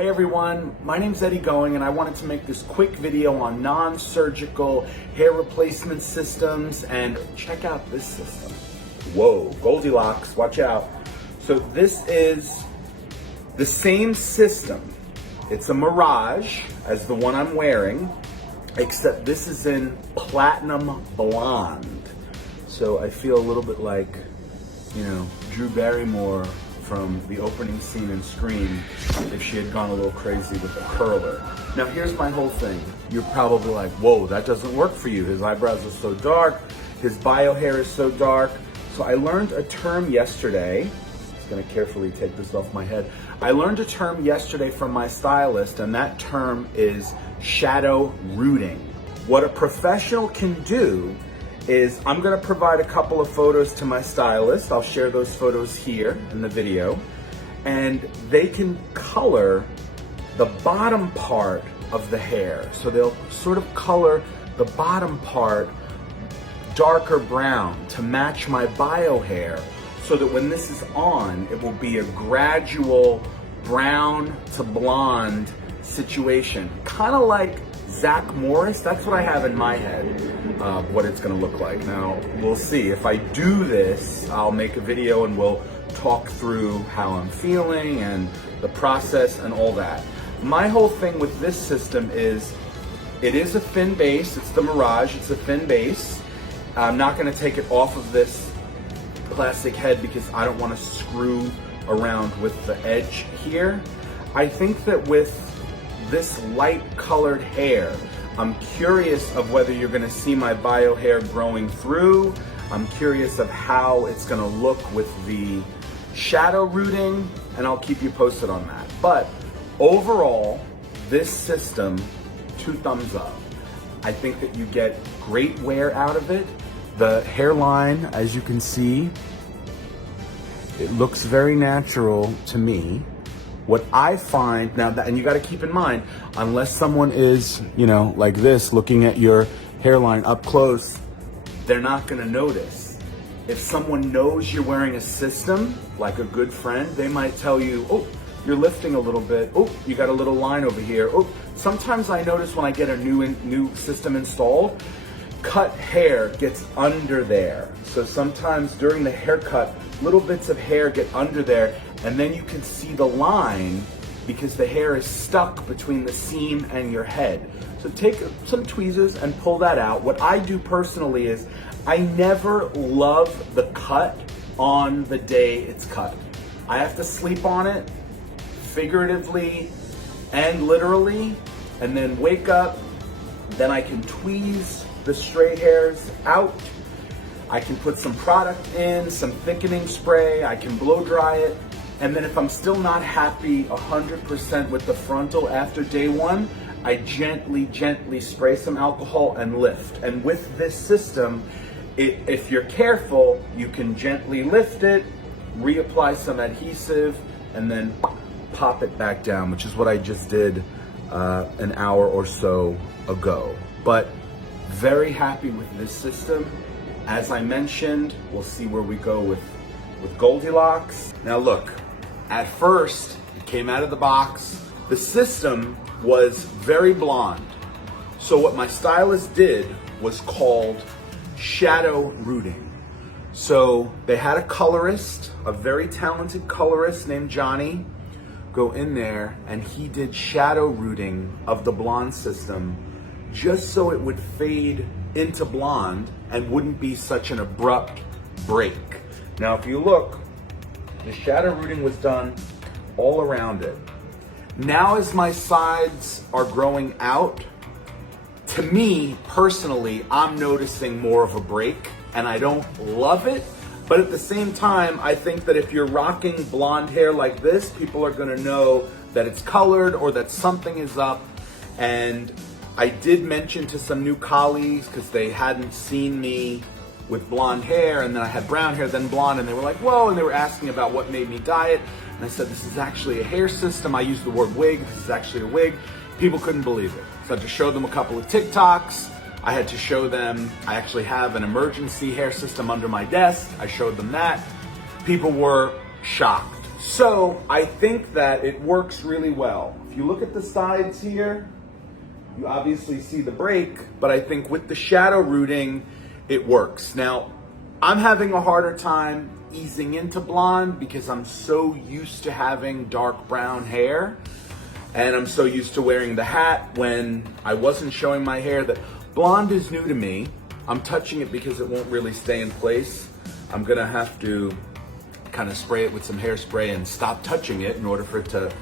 Hey everyone, my name's Eddie Going and I wanted to make this quick video on non-surgical hair replacement systems, and check out this system. Whoa, Goldilocks, watch out. So this is the same system. It's a Mirage as the one I'm wearing, except this is in platinum blonde. So I feel a little bit like, you know, Drew Barrymore from the opening scene in Scream if she had gone a little crazy with the curler. Now here's my whole thing. You're probably like, whoa, that doesn't work for you. His eyebrows are so dark, his bio hair is so dark. So I learned a term yesterday. I'm just gonna carefully take this off my head. I learned a term yesterday from my stylist, and that term is shadow rooting. What a professional can do is, I'm gonna provide a couple of photos to my stylist. I'll share those photos here in the video, and they can color the bottom part of the hair. So they'll sort of color the bottom part darker brown to match my bio hair, so that when this is on, it will be a gradual brown to blonde situation. Kind of like Zach Morris. That's what I have in my head, what it's gonna look like. Now, we'll see. If I do this, I'll make a video and we'll talk through how I'm feeling and the process and all that. My whole thing with this system is, it is a thin base. It's the Mirage, it's a thin base. I'm not gonna take it off of this plastic head because I don't wanna screw around with the edge here. I think that with this light colored hair, I'm curious of whether you're gonna see my bio hair growing through. I'm curious of how it's gonna look with the shadow rooting, and I'll keep you posted on that. But overall, this system, 2 thumbs up. I think that you get great wear out of it. The hairline, as you can see, it looks very natural to me. What I find now, and you got to keep in mind, unless someone is, you know, like this, looking at your hairline up close, they're not going to notice. If someone knows you're wearing a system, like a good friend, they might tell you, oh, you're lifting a little bit. Oh, you got a little line over here. Oh, sometimes I notice when I get a new system installed, cut hair gets under there. So sometimes during the haircut, little bits of hair get under there, and then you can see the line because the hair is stuck between the seam and your head. So take some tweezers and pull that out. What I do personally is, I never love the cut on the day it's cut. I have to sleep on it, figuratively and literally, and then wake up, then I can tweeze the stray hairs out. I can put some product in, some thickening spray, I can blow dry it, and then if I'm still not happy 100% with the frontal after day 1, I gently spray some alcohol and lift. And with this system, if you're careful, you can gently lift it, reapply some adhesive, and then pop it back down, which is what I just did an hour or so ago. But very happy with this system. As I mentioned, we'll see where we go with Goldilocks. Now look, at first, it came out of the box. The system was very blonde. So what my stylist did was called shadow rooting. So they had a colorist, a very talented colorist named Johnny, go in there, and he did shadow rooting of the blonde system just so it would fade into blonde and wouldn't be such an abrupt break. Now, if you look, the shadow rooting was done all around it. Now, as my sides are growing out, to me, personally, I'm noticing more of a break, and I don't love it. But at the same time, I think that if you're rocking blonde hair like this, people are gonna know that it's colored or that something is up. And I did mention to some new colleagues, because they hadn't seen me with blonde hair, and then I had brown hair, then blonde, and they were like, whoa, and they were asking about what made me dye it. And I said, this is actually a hair system. I used the word wig, this is actually a wig. People couldn't believe it. So I had to show them a couple of TikToks. I had to show them, I actually have an emergency hair system under my desk. I showed them that. People were shocked. So I think that it works really well. If you look at the sides here, you obviously see the break, but I think with the shadow rooting, it works. Now, I'm having a harder time easing into blonde because I'm so used to having dark brown hair, and I'm so used to wearing the hat when I wasn't showing my hair that blonde is new to me. I'm touching it because it won't really stay in place. I'm gonna have to kind of spray it with some hairspray and stop touching it in order for it to,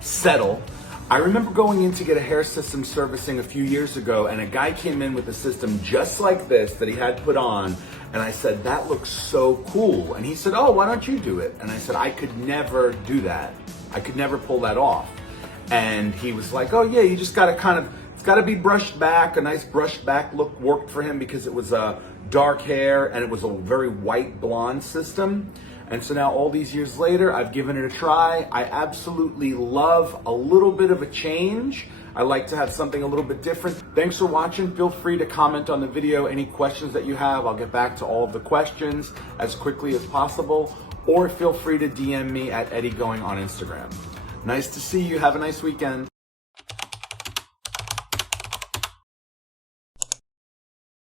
settle. I remember going in to get a hair system servicing a few years ago, and a guy came in with a system just like this that he had put on, and I said, that looks so cool. And he said, oh, why don't you do it? And I said, I could never do that. I could never pull that off. And he was like, oh yeah, you just gotta it's gotta be brushed back. A nice brushed back look worked for him because it was dark hair and it was a very white blonde system. And so now all these years later, I've given it a try. I absolutely love a little bit of a change. I like to have something a little bit different. Thanks for watching. Feel free to comment on the video. Any questions that you have, I'll get back to all of the questions as quickly as possible. Or feel free to DM me at EddieGoing on Instagram. Nice to see you. Have a nice weekend.